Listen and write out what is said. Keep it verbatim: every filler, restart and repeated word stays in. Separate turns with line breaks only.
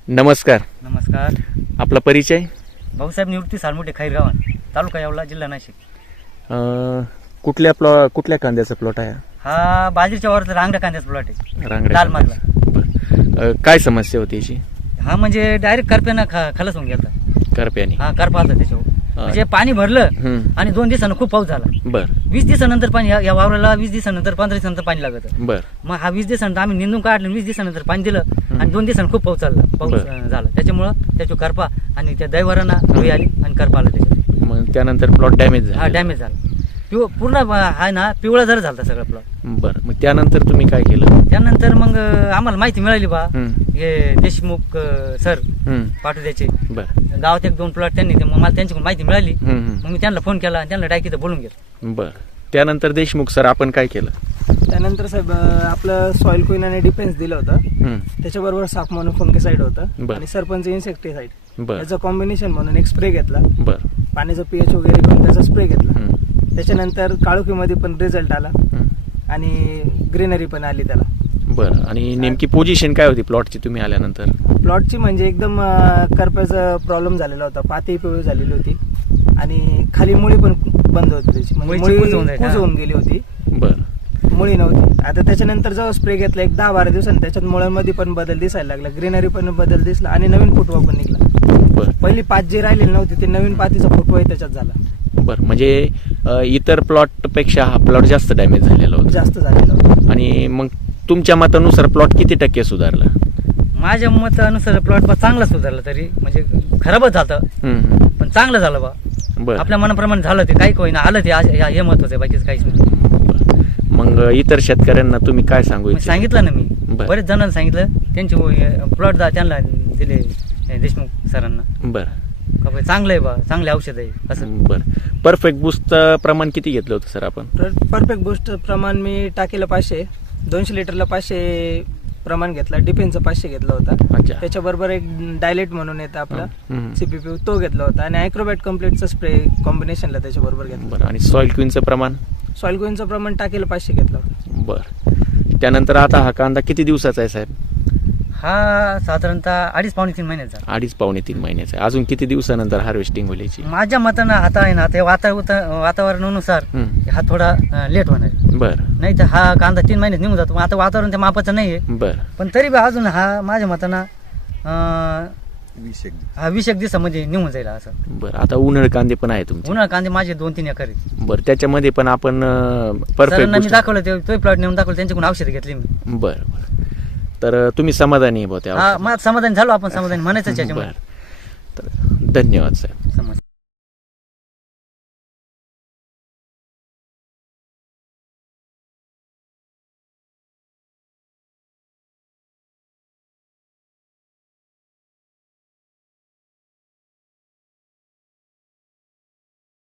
नमस्कार.
नमस्कार.
आपला परिचय?
भाऊसाहेब निवृत्ती सालमोठे, खैरगावन, तालुका येवला, जिल्हा नाशिक.
अं, कुठल्या प्लॉ कुठल्या कांद्याचा प्लॉट आहे?
हा बाजरीच्या वावरात रांगड्या कांद्याचा प्लॉट आहे,
रांगड्या
लाल मधला.
बरं. अं, काय समस्या होती याची?
हा म्हणजे डायरेक्ट करप्यानं खा खालच होऊन गेला.
करप्याने?
हा करपा आलता त्याच्यावर. म्हणजे पाणी भरलं
हम्म.
आणि दोन दिवसानं खूप पाऊस झाला.
बर
वीस दिवसानंतर पाणी या- या वावराला वीस दिवसानंतर पंधरा दिवसानंतर पाणी लागत.
बर
मग हा वीस दिवसानंतर आम्ही निंदून काढलं, वीस दिवसानंतर पाणी दिलं आणि दोन दिवसांनी खूप पाऊस चालला पाऊस
बरं.
अं, झाला. त्याच्यामुळं त्याच्या करपा आणि त्या दैवारांना धुळी आली आणि करपा आला त्याच्यात.
मग त्यानंतर प्लॉट डॅमेज
हा
झाला?
डॅमेज झाला. पिव पूर्ण आहे ना पिवळा जर झाला सगळा प्लॉट.
बर मग त्यानंतर तुम्ही काय केलं?
त्यानंतर मग अं, आम्हाला माहिती मिळाली बा
हम्म.
हे देशमुख अं, सर
हम्म.
पाटोद्याचे
बर
गावात एक दोन प्लॉट त्यांनी ते- मग मला त्यांच्याकडून माहिती मिळाली.
हम्म.
मग मी त्यांना फोन केला आणि त्यांना डायकीत बोलून घेतलं.
बर त्यानंतर देशमुख सर आपण काय केलं?
त्यानंतर साहेब अं, आपलं सॉइल क्वीन आणि डिफेन्स दिलं होतं.
हम्म.
त्याच्याबरोबर साप म्हणून फंगिसाईड होतं
बरं.
आणि सरपंच इन्सेक्टिसाईड
बर
याचं कॉम्बिनेशन म्हणून एक स्प्रे घेतला.
बर
पाण्याचा पीएच वगैरे घेऊन त्याचा स्प्रे घेतला.
हम्म.
त्याच्यानंतर काळोखीमध्ये पण रिझल्ट आला
हम्म.
आणि ग्रीनरी पण आली त्याला.
बर आणि नेमकी पोझिशन काय होती प्लॉटची तुम्ही आल्यानंतर?
प्लॉटची म्हणजे एकदम अं, करप्याचा प्रॉब्लेम झालेला होता, पाती पिवळी झालेली होती आणि खाली मुळी पण बंद होती त्याची, म्हणजे
मुळीची
मुळी
कूज होऊन जायची,
कूज
हा.
होऊन गेली होती,
बर
मुळी नव्हती. आता त्याच्यानंतर जेव्हा स्प्रे घेतला एक दहा बारा दिवसांनी त्याच्यात मुळांमध्ये पण बदल दिसायला लागला, ग्रीनरी पण बदल दिसला आणि नवीन फुटवा पण निघला.
बर
पहिली पात जी राहिलेली नव्हती ते नवीन पातीचा फुटवाही त्याच्यात झाला,
बर म्हणजे अ, इतर प्लॉट पेक्षा हा प्लॉट जास्त डॅमेज झालेला होता.
जास्त झालेला होता.
आणि मग तुमच्या मतानुसार प्लॉट किती टक्के सुधारला?
माझ्या मतानुसार प्लॉट बा चांगला सुधारला, तरी म्हणजे खराबच झालं
हम्म.
पण चांगलं झालं बा.
बर
आपल्या मनाप्रमाणे झालं ते, काही कोणी आलं ते आज- हे महत्वाचं आहे, बाकीच काहीच नाही.
बर. मग इतर शेतकऱ्यांना तुम्ही काय सांगू
मग
इच्छिता?
सांगितलं ना मी,
बरं.
बरेच जणांना सांगितलं, त्यांचे प्लॉट त्यांना दिले हे देशमुख सरांना.
बर
का बा चांगलं आहे बा, चांगले औषध आहे असं.
बर परफेक्ट बूस्टचं प्रमाण किती घेतलं होतं सर आपण?
परफेक्ट बूस्ट प्रमाण मी टाकीला पाचशे, दोनशे लिटरला पाचशे प्रमाण घेतला, डिफेन्सचा पाचशे घेतला होता.
अच्छा.
त्याच्याबरोबर एक डायलेट म्हणून येतं आपला
हम्म.
सीपीपी तो घेतला होता आणि ॲक्रोबॅट कम्प्लीटचा स्प्रे कॉम्बिनेशनला त्याच्याबरोबर घेतला.
बरं आणि सॉइल क्वीनचं प्रमाण?
सॉइल क्वीनचं प्रमाण टाकीला पाचशे घेतला होता.
बर त्यानंतर आता हा कांदा किती दिवसाचा आहे साहेब?
हा साधारणतः अडीच पावणे तीन महिन्याचा.
अडीच पावणे तीन महिन्याचा आहे. अजून किती दिवसानंतर हार्वेस्टिंग होईल याची?
माझ्या मतानं आता आहे ना ते वातावरण वातावरणानुसार
हम्म.
हा थोडा लेट होणार आहे.
बर
नाही तर हा कांदा तीन महिन्यात निघून जातो. आता वातावरण त्या मापाचं नाही आहे,
बर
पण तरी बी अजून हा माझ्या मतानं अं, हा वीस एक दिवसामध्ये निघून जाईल असं.
बर आता उन्हाळ कांदे पण आहे तुमचे?
उन्हाळा कांदे माझे दोन तीन एकर आहे.
बर त्याच्यामध्ये पण आपण
सरांना मी
परफेक्ट
दाखवलं ते तो प्लॉट नेऊन दाखवलं, त्यांच्याकडून औषध घेतली मी.
बर बर तर तुम्ही समाधानी आहे बुवा त्या
हा
औषधात?
मला समाधान झालो, आपण समाधान म्हणायचं त्याच्यामुळे.
बर तर धन्यवाद साहेब.
समज